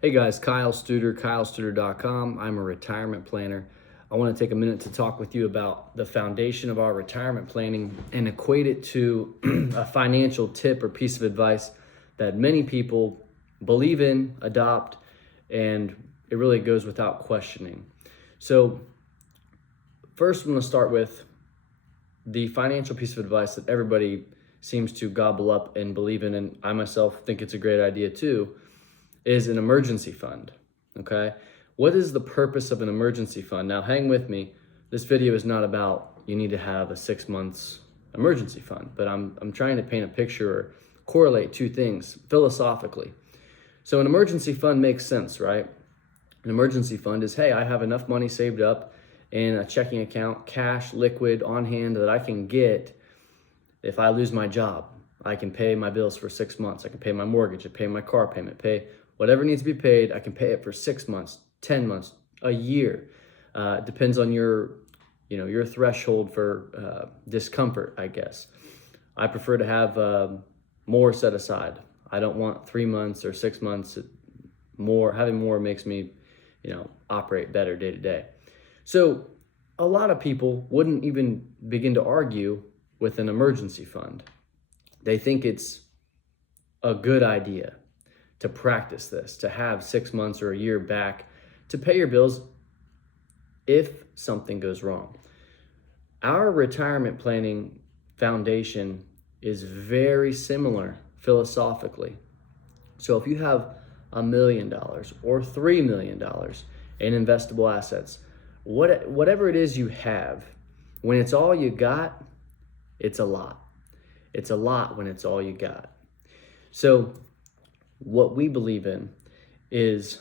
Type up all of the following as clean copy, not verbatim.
Hey guys, Kyle Studer, kylestuder.com. I'm a retirement planner. I want to take a minute to talk with you about the foundation of our retirement planning and equate it to a financial tip or piece of advice that many people believe in, adopt, and it really goes without questioning. So, first, I'm going to start with the financial piece of advice that everybody seems to gobble up and believe in, and I myself think it's a great idea too, is an emergency fund, okay? What is the purpose of an emergency fund? Now, hang with me. This video is not about you need to have a 6 months emergency fund, but I'm trying to paint a picture or correlate two things philosophically. So an emergency fund makes sense, right? An emergency fund is, hey, I have enough money saved up in a checking account, cash, liquid, on hand that I can get if I lose my job. I can pay my bills for 6 months. I can pay my mortgage, I pay my car payment, pay whatever needs to be paid. I can pay it for 6 months, 10 months, a year. Depends on your threshold for discomfort, I guess. I prefer to have more set aside. I don't want 3 months or 6 months. Having more makes me, operate better day to day. So a lot of people wouldn't even begin to argue with an emergency fund. They think it's a good idea to practice this, to have 6 months or a year back to pay your bills if something goes wrong. Our retirement planning foundation is very similar philosophically. So if you have $1 million or $3 million in investable assets, whatever it is you have, when it's all you got, it's a lot. It's a lot when it's all you got. So what we believe in is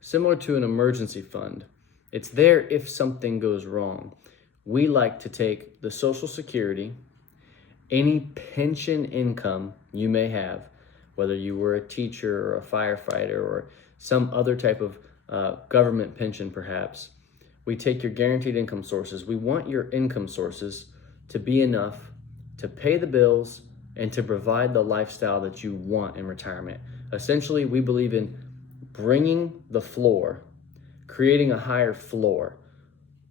similar to an emergency fund. It's there if something goes wrong. We like to take the Social Security, any pension income you may have, whether you were a teacher or a firefighter or some other type of government pension perhaps. We take your guaranteed income sources. We want your income sources to be enough to pay the bills and to provide the lifestyle that you want in retirement. Essentially, we believe in bringing the floor, creating a higher floor.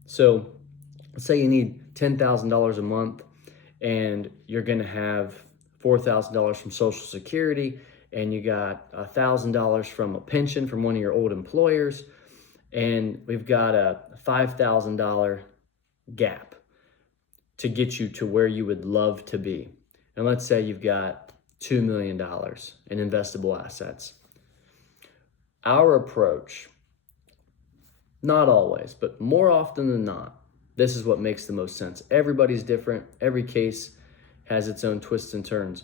So let's say you need $10,000 a month and you're going to have $4,000 from Social Security and you got $1,000 from a pension from one of your old employers, and we've got a $5,000 gap to get you to where you would love to be. And let's say you've got $2 million in investable assets. Our approach, not always, but more often than not, this is what makes the most sense. Everybody's different. Every case has its own twists and turns.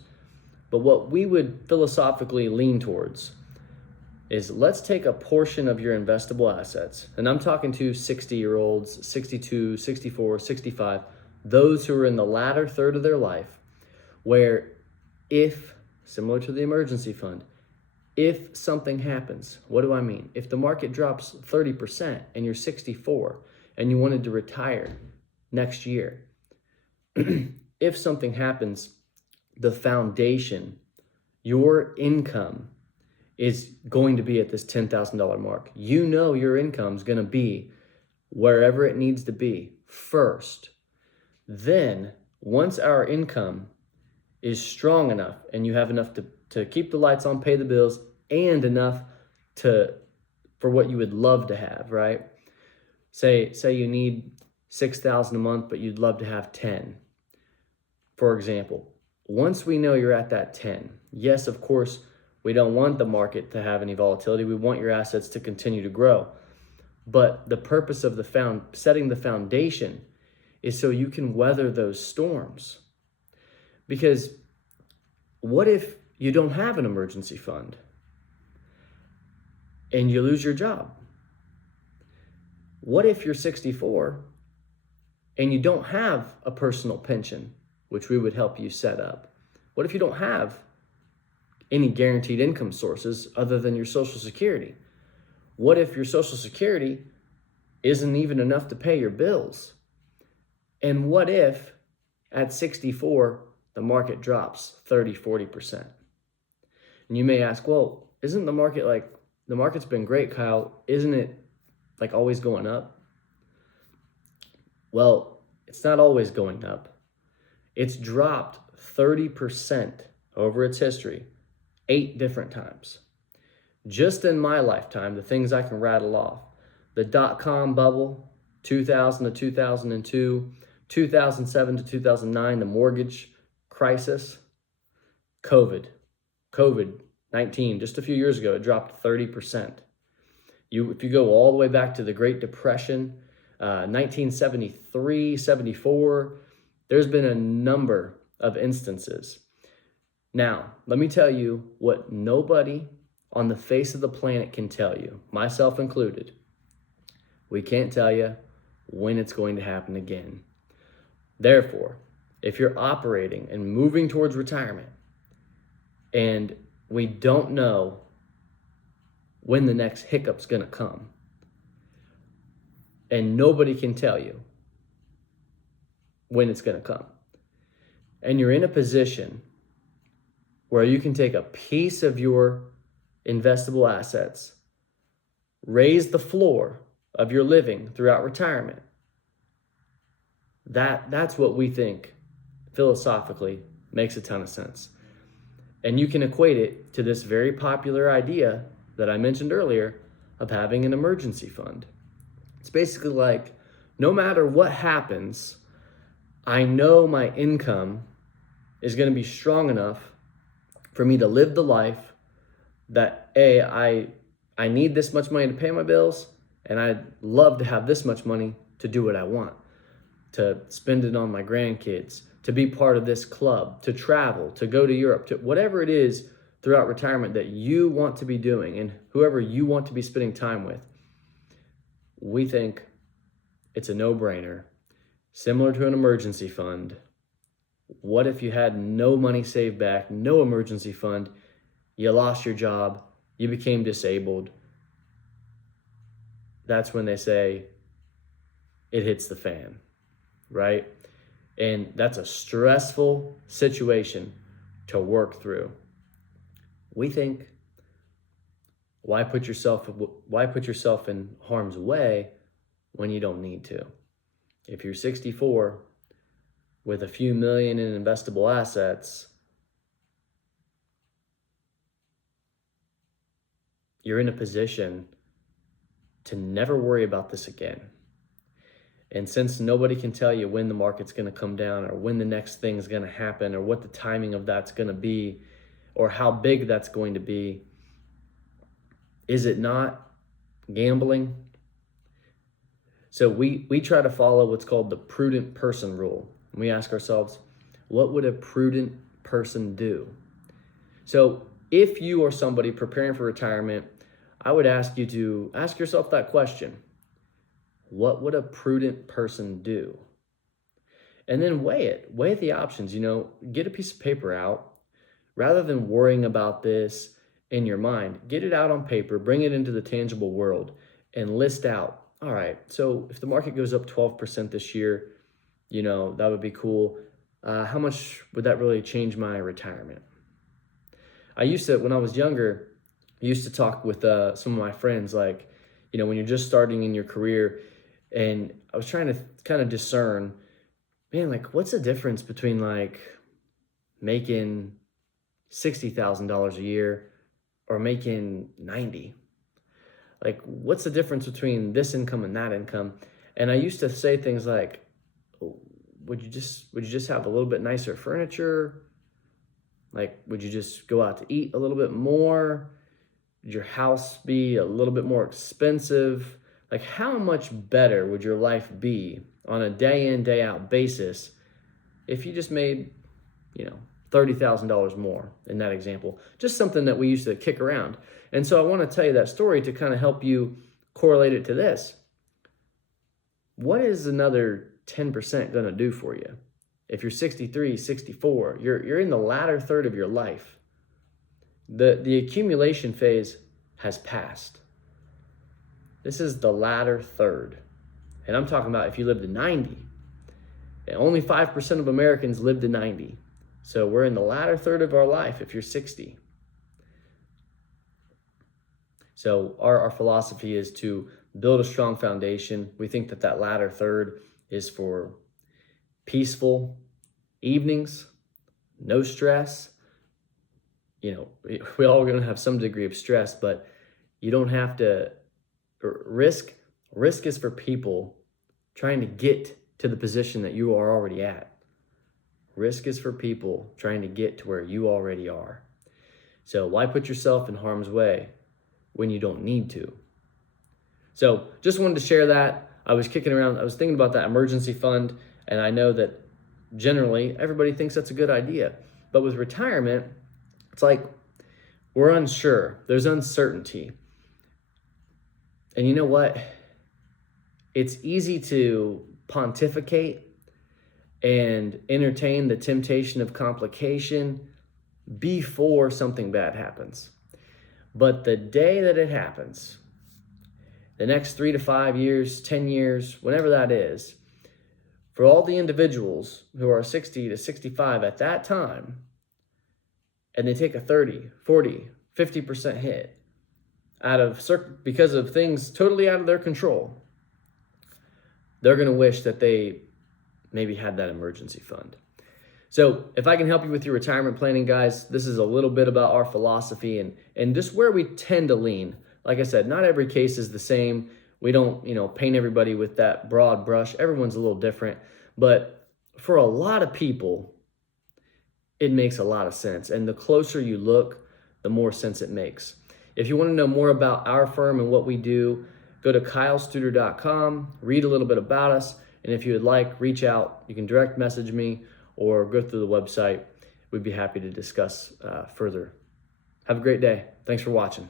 But what we would philosophically lean towards is let's take a portion of your investable assets, and I'm talking to 60-year-olds, 62, 64, 65, those who are in the latter third of their life, where if, similar to the emergency fund, if something happens, what do I mean? If the market drops 30% and you're 64 and you wanted to retire next year, if something happens, the foundation, your income is going to be at this $10,000 mark. You know your income is going to be wherever it needs to be first. Then, once our income is strong enough and you have enough to keep the lights on, pay the bills, and enough for what you would love to have, right? Say you need $6,000 a month, but you'd love to have 10. For example, once we know you're at that 10, yes, of course, we don't want the market to have any volatility. We want your assets to continue to grow. But the purpose of setting the foundation is so you can weather those storms. Because what if you don't have an emergency fund and you lose your job? What if you're 64 and you don't have a personal pension, which we would help you set up? What if you don't have any guaranteed income sources other than your Social Security? What if your Social Security isn't even enough to pay your bills? And what if at 64, the market drops 30, 40%? And you may ask, well, isn't the market like the market's been great, Kyle. Isn't it like always going up? Well, it's not always going up. It's dropped 30% over its history 8 different times. Just in my lifetime, the things I can rattle off: the dot-com bubble, 2000 to 2002, 2007 to 2009, the mortgage crisis, COVID-19, just a few years ago, it dropped 30%. If you go all the way back to the Great Depression, 1973, 74, there's been a number of instances. Now, let me tell you what nobody on the face of the planet can tell you, myself included. We can't tell you when it's going to happen again. Therefore, if you're operating and moving towards retirement and we don't know when the next hiccup's going to come, and nobody can tell you when it's going to come, and you're in a position where you can take a piece of your investable assets, raise the floor of your living throughout retirement, that's what we think philosophically makes a ton of sense. And you can equate it to this very popular idea that I mentioned earlier of having an emergency fund. It's basically like, no matter what happens, I know my income is going to be strong enough for me to live the life that I need this much money to pay my bills, and I'd love to have this much money to do what I want, to spend it on my grandkids, to be part of this club, to travel, to go to Europe, to whatever it is throughout retirement that you want to be doing and whoever you want to be spending time with. We think it's a no-brainer, similar to an emergency fund. What if you had no money saved back, no emergency fund, you lost your job, you became disabled? That's when they say it hits the fan, right? And that's a stressful situation to work through. We think, why put yourself in harm's way when you don't need to? If you're 64 with a few million in investable assets, you're in a position to never worry about this again. And since nobody can tell you when the market's going to come down or when the next thing's going to happen or what the timing of that's going to be or how big that's going to be, is it not gambling? So we try to follow what's called the prudent person rule. We ask ourselves, what would a prudent person do? So if you are somebody preparing for retirement, I would ask you to ask yourself that question. What would a prudent person do? And then weigh the options. Get a piece of paper out. Rather than worrying about this in your mind, get it out on paper, bring it into the tangible world, and list out, all right, so if the market goes up 12% this year, that would be cool. How much would that really change my retirement? I used to, when I was younger, I used to talk with some of my friends, like, when you're just starting in your career, and I was trying to kind of discern, man, like, what's the difference between like making $60,000 a year or making 90? Like, what's the difference between this income and that income? And I used to say things like, would you just have a little bit nicer furniture? Like, would you just go out to eat a little bit more? Would your house be a little bit more expensive? Like, how much better would your life be on a day in, day out basis if you just made, $30,000 more in that example? Just something that we used to kick around. And so I want to tell you that story to kind of help you correlate it to this. What is another 10% going to do for you? If you're 63, 64, you're in the latter third of your life. The accumulation phase has passed. This is the latter third. And I'm talking about if you live to 90. And only 5% of Americans live to 90. So we're in the latter third of our life if you're 60. So our philosophy is to build a strong foundation. We think that that latter third is for peaceful evenings, no stress. You know, we all going to have some degree of stress, but you don't have to risk. Risk is for people trying to get to the position that you are already at. Risk is for people trying to get to where you already are. So why put yourself in harm's way when you don't need to? So just wanted to share that. I was kicking around, I was thinking about that emergency fund, and I know that generally everybody thinks that's a good idea. But with retirement, it's like we're unsure. There's uncertainty. And you know what? It's easy to pontificate and entertain the temptation of complication before something bad happens. But the day that it happens, the next 3 to 5 years, 10 years, whenever that is, for all the individuals who are 60 to 65 at that time, and they take a 30, 40, 50% hit because of things totally out of their control, they're going to wish that they maybe had that emergency fund. So if I can help you with your retirement planning, guys, this is a little bit about our philosophy and just where we tend to lean. Like I said, not every case is the same. We don't, paint everybody with that broad brush. Everyone's a little different. But for a lot of people, it makes a lot of sense. And the closer you look, the more sense it makes. If you want to know more about our firm and what we do, go to kylestuder.com, read a little bit about us. And if you would like, reach out. You can direct message me or go through the website. We'd be happy to discuss further. Have a great day. Thanks for watching.